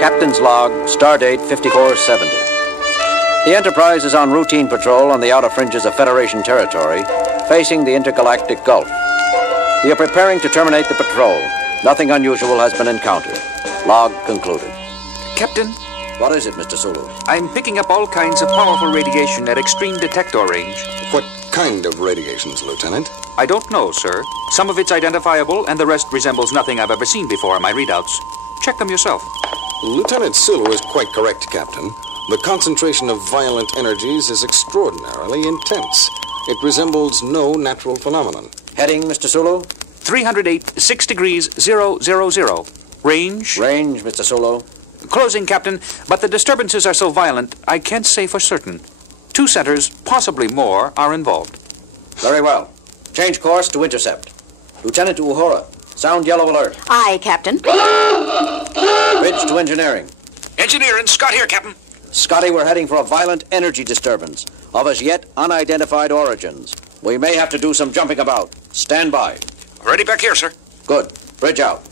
Captain's log, stardate 5470. The Enterprise is on routine patrol on the outer fringes of Federation territory, facing the intergalactic Gulf. We are preparing to terminate the patrol. Nothing unusual has been encountered. Log concluded. Captain? What is it, Mr. Sulu? I'm picking up all kinds of powerful radiation at extreme detector range. What kind of radiations, Lieutenant? I don't know, sir. Some of it's identifiable, and the rest resembles nothing I've ever seen before in my readouts. Check them yourself. Lieutenant Sulu is quite correct, Captain. The concentration of violent energies is extraordinarily intense. It resembles no natural phenomenon. Heading, Mr. Sulu? 308, 6 degrees, 000. Range? Range, Mr. Sulu. Closing, Captain, but the disturbances are so violent, I can't say for certain. 2 centers, possibly more, are involved. Very well. Change course to intercept. Lieutenant Uhura, sound yellow alert. Aye, Captain. Bridge to engineering. Engineering, Scott here, Captain. Scotty, we're heading for a violent energy disturbance of as yet unidentified origins. We may have to do some jumping about. Stand by. Ready back here, sir. Good. Bridge out.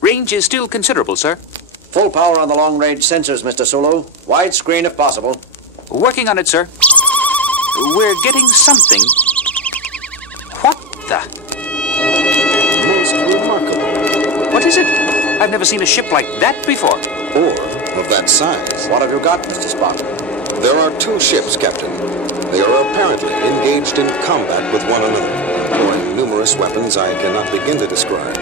Range is still considerable, sir. Full power on the long-range sensors, Mr. Sulu. Wide screen if possible. Working on it, sir. We're getting something. What the? Most remarkable. What is it? I've never seen a ship like that before. Or of that size. What have you got, Mr. Spock? There are 2 ships, Captain. They are apparently engaged in combat with one another, employing numerous weapons I cannot begin to describe.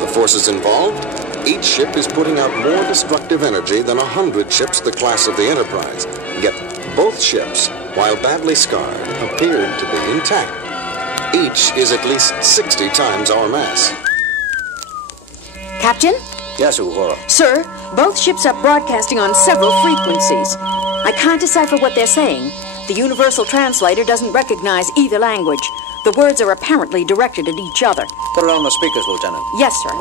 The forces involved, each ship is putting out more destructive energy than 100 ships the class of the Enterprise. Yet both ships, while badly scarred, appeared to be intact. Each is at least 60 times our mass. Captain? Yes, Uhura. Sir, both ships are broadcasting on several frequencies. I can't decipher what they're saying. The universal translator doesn't recognize either language. The words are apparently directed at each other. Put it on the speakers, Lieutenant. Yes, sir.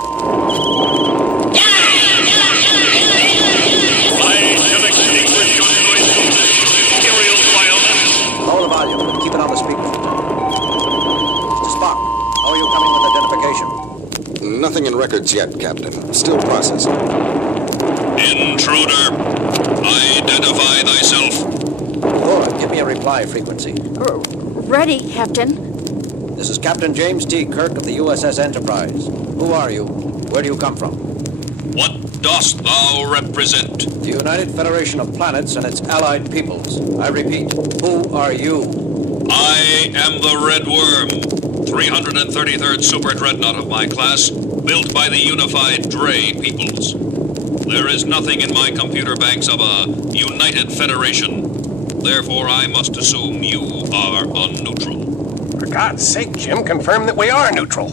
Lower the volume and keep it on the speakers. Mr. Spock, how are you coming with identification? Nothing in records yet, Captain. Still processing. Intruder, identify thyself. Uhura, give me a reply frequency. Ready, Captain. This is Captain James T. Kirk of the USS Enterprise. Who are you? Where do you come from? What dost thou represent? The United Federation of Planets and its allied peoples. I repeat, who are you? I am the Red Worm, 333rd Super Dreadnought of my class, built by the unified Dre peoples. There is nothing in my computer banks of a United Federation. Therefore, I must assume you are unneutral. For God's sake, Jim, confirm that we are neutral.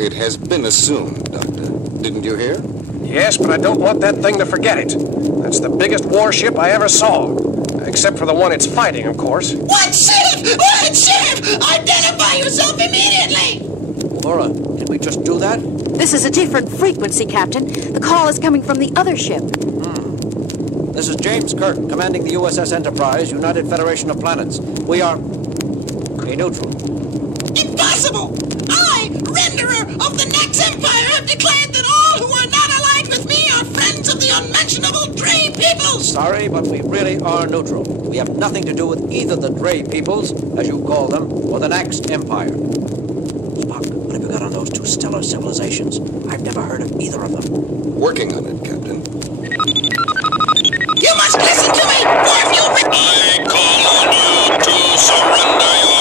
It has been assumed, Doctor. Didn't you hear? Yes, but I don't want that thing to forget it. That's the biggest warship I ever saw. Except for the one it's fighting, of course. What ship? What ship? Identify yourself immediately! Uhura, did we just do that? This is a different frequency, Captain. The call is coming from the other ship. This is James Kirk, commanding the USS Enterprise, United Federation of Planets. We are... a neutral. Impossible! I, renderer of the Nex Empire, have declared that all who are not allied with me are friends of the unmentionable Dre peoples! Sorry, but we really are neutral. We have nothing to do with either the Dre peoples, as you call them, or the Nex Empire. Spock, what have you got on those 2 stellar civilizations? I've never heard of either of them. Working on it, Captain. You must listen to me, or if you... I call on you to surrender your...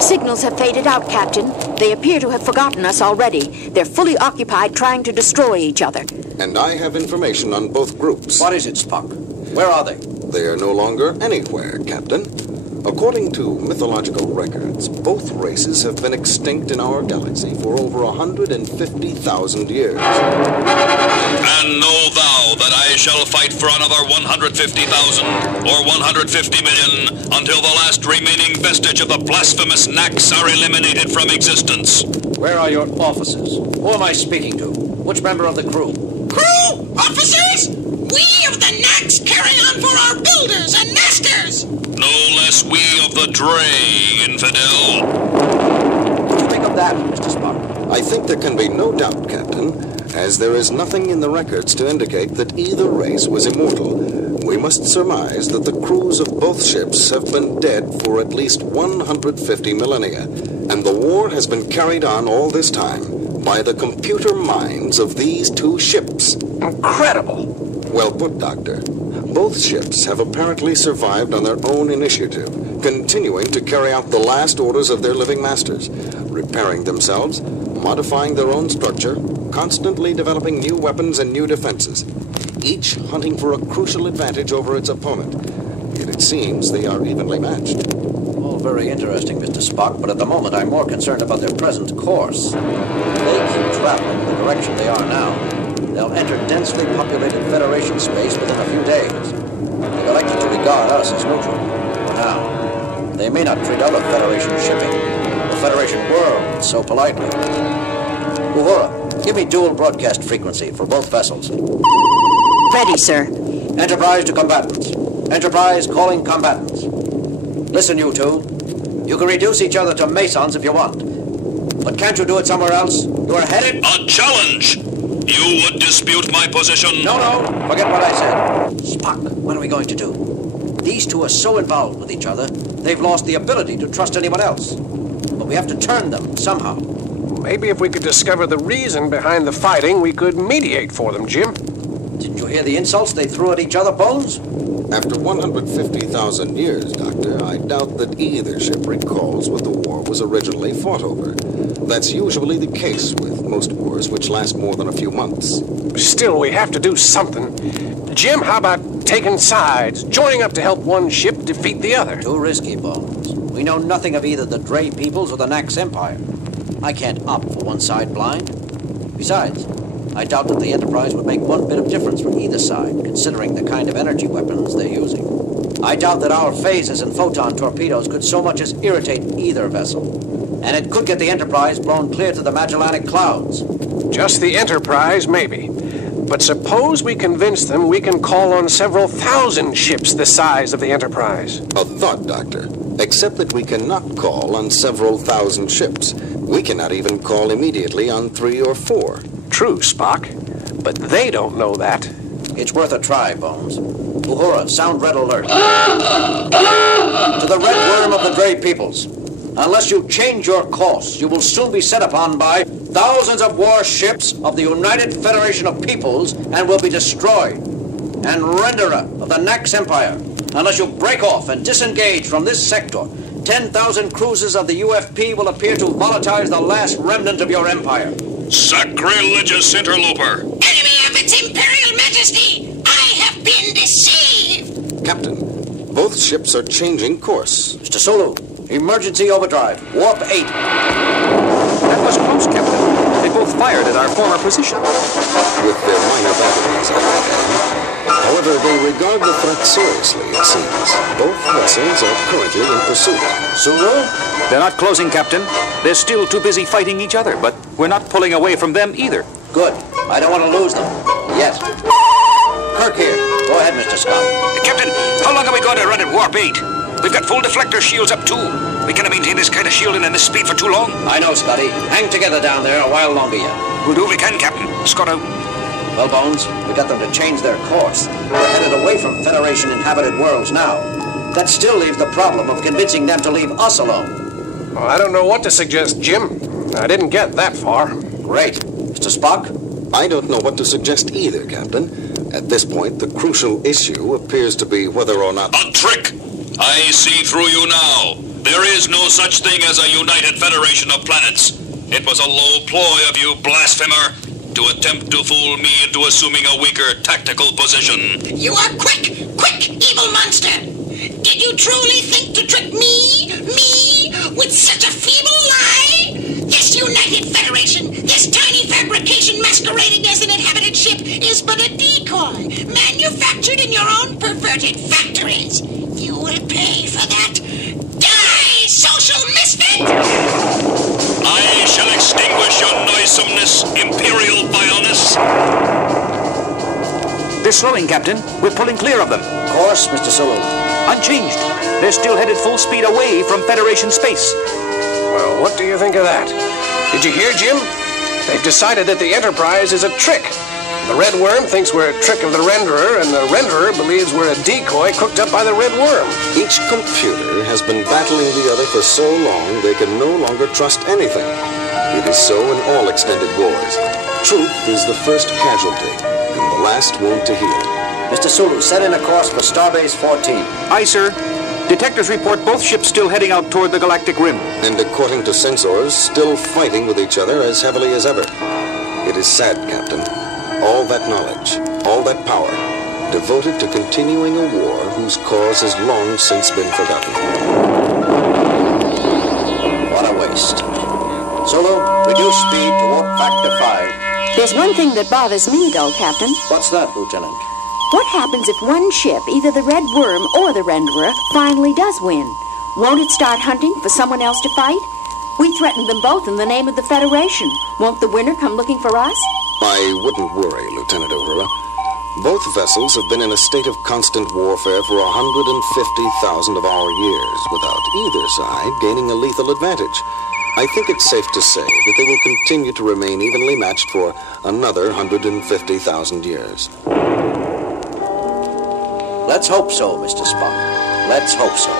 Signals have faded out, Captain. They appear to have forgotten us already. They're fully occupied trying to destroy each other. And I have information on both groups. What is it, Spock? Where are they? They are no longer anywhere, Captain. According to mythological records, both races have been extinct in our galaxy for over 150,000 years. And know thou that I shall fight for another 150,000 or 150 million until the last remaining vestige of the blasphemous Nax are eliminated from existence. Where are your officers? Who am I speaking to? Which member of the crew? Crew? Officers? We of the Nax carry on for our builders and nesters! No less we of the Dre, infidel. Did you make a of that, Mr. Spock? I think there can be no doubt, Captain, as there is nothing in the records to indicate that either race was immortal. We must surmise that the crews of both ships have been dead for at least 150 millennia, and the war has been carried on all this time by the computer minds of these two ships. Incredible. Well put, Doctor. Both ships have apparently survived on their own initiative, continuing to carry out the last orders of their living masters, repairing themselves, modifying their own structure, constantly developing new weapons and new defenses, each hunting for a crucial advantage over its opponent. Yet it seems they are evenly matched. All very interesting, Mr. Spock, but at the moment I'm more concerned about their present course. If they keep traveling in the direction they are now, they'll enter densely populated Federation space within a few days. They've elected to regard us as neutral, for now. They may not treat other Federation shipping, the Federation world, so politely. Uhura, give me dual broadcast frequency for both vessels. Ready, sir. Enterprise to combatants. Enterprise calling combatants. Listen, you two. You can reduce each other to Masons if you want. But can't you do it somewhere else? You are headed... A challenge! You would dispute my position? No. Forget what I said. Spock, what are we going to do? These two are so involved with each other, they've lost the ability to trust anyone else. But we have to turn them somehow. Maybe if we could discover the reason behind the fighting, we could mediate for them, Jim. Didn't you hear the insults they threw at each other, Bones? After 150,000 years, Doctor, I doubt that either ship recalls what the war was originally fought over. That's usually the case with most wars which last more than a few months. Still, we have to do something. Jim, how about taking sides, joining up to help one ship defeat the other? Too risky, Bones. We know nothing of either the Dre peoples or the Nax Empire. I can't opt for one side blind. Besides, I doubt that the Enterprise would make one bit of difference for either side, considering the kind of energy weapons they're using. I doubt that our phasers and photon torpedoes could so much as irritate either vessel. And it could get the Enterprise blown clear to the Magellanic Clouds. Just the Enterprise, maybe. But suppose we convince them we can call on several thousand ships the size of the Enterprise. A thought, Doctor. Except that we cannot call on several thousand ships. We cannot even call immediately on 3 or 4. True, Spock. But they don't know that. It's worth a try, Bones. Uhura, sound red alert. To the red worm of the Dre peoples. Unless you change your course, you will soon be set upon by thousands of warships of the United Federation of Peoples and will be destroyed. And Renderer of the Nax Empire. Unless you break off and disengage from this sector, 10,000 cruisers of the UFP will appear to volatilize the last remnant of your empire. Sacrilegious interloper! Enemy of its Imperial Majesty, I have been deceived! Captain, both ships are changing course. Mr. Sulu, emergency overdrive. Warp 8. That was close, Captain. They both fired at our former position. With their minor batteries, I reckon. However, they regard the threat seriously, it seems. Both vessels are currently in pursuit. Sulu? They're not closing, Captain. They're still too busy fighting each other, but we're not pulling away from them either. Good. I don't want to lose them. Yet. Kirk here. Go ahead, Mr. Scott. Captain, how long are we going to run at Warp 8? We've got full deflector shields up, too. We can't maintain this kind of shielding and this speed for too long. I know, Scotty. Hang together down there a while longer yet. We'll do what we can, Captain. Scott out. Well, Bones, we got them to change their course. We're headed away from Federation-inhabited worlds now. That still leaves the problem of convincing them to leave us alone. Well, I don't know what to suggest, Jim. I didn't get that far. Great. Mr. Spock? I don't know what to suggest either, Captain. At this point, the crucial issue appears to be whether or not... A trick! I see through you now. There is no such thing as a united federation of planets. It was a low ploy of you, blasphemer, to attempt to fool me into assuming a weaker tactical position. You are quick, evil monster! Did you truly think to trick me, with such a feeble lie? This United Federation, this tiny fabrication masquerading as an inhabited ship, is but a decoy, manufactured in your own perverted factories. You will pay for that. Die, social misfit! I shall extinguish your noisomeness, Imperial Bioness. They're slowing, Captain. We're pulling clear of them. Course, Mr. Sulu. Unchanged. They're still headed full speed away from Federation space. Well, what do you think of that? Did you hear, Jim? They've decided that the Enterprise is a trick. The Red Worm thinks we're a trick of the Renderer, and the Renderer believes we're a decoy cooked up by the Red Worm. Each computer has been battling the other for so long they can no longer trust anything. It is so in all extended wars. Truth is the first casualty, and the last wound to heal. Mr. Sulu, set in a course for Starbase 14. Aye, sir. Detectors report both ships still heading out toward the galactic rim. And according to sensors, still fighting with each other as heavily as ever. It is sad, Captain. All that knowledge, all that power, devoted to continuing a war whose cause has long since been forgotten. What a waste. Sulu, reduce speed to warp factor 5. There's one thing that bothers me, though, Captain. What's that, Lieutenant? What happens if one ship, either the Red Worm or the Renderer, finally does win? Won't it start hunting for someone else to fight? We threatened them both in the name of the Federation. Won't the winner come looking for us? I wouldn't worry, Lieutenant Uhura. Both vessels have been in a state of constant warfare for 150,000 of our years, without either side gaining a lethal advantage. I think it's safe to say that they will continue to remain evenly matched for another 150,000 years. Let's hope so, Mr. Spock. Let's hope so.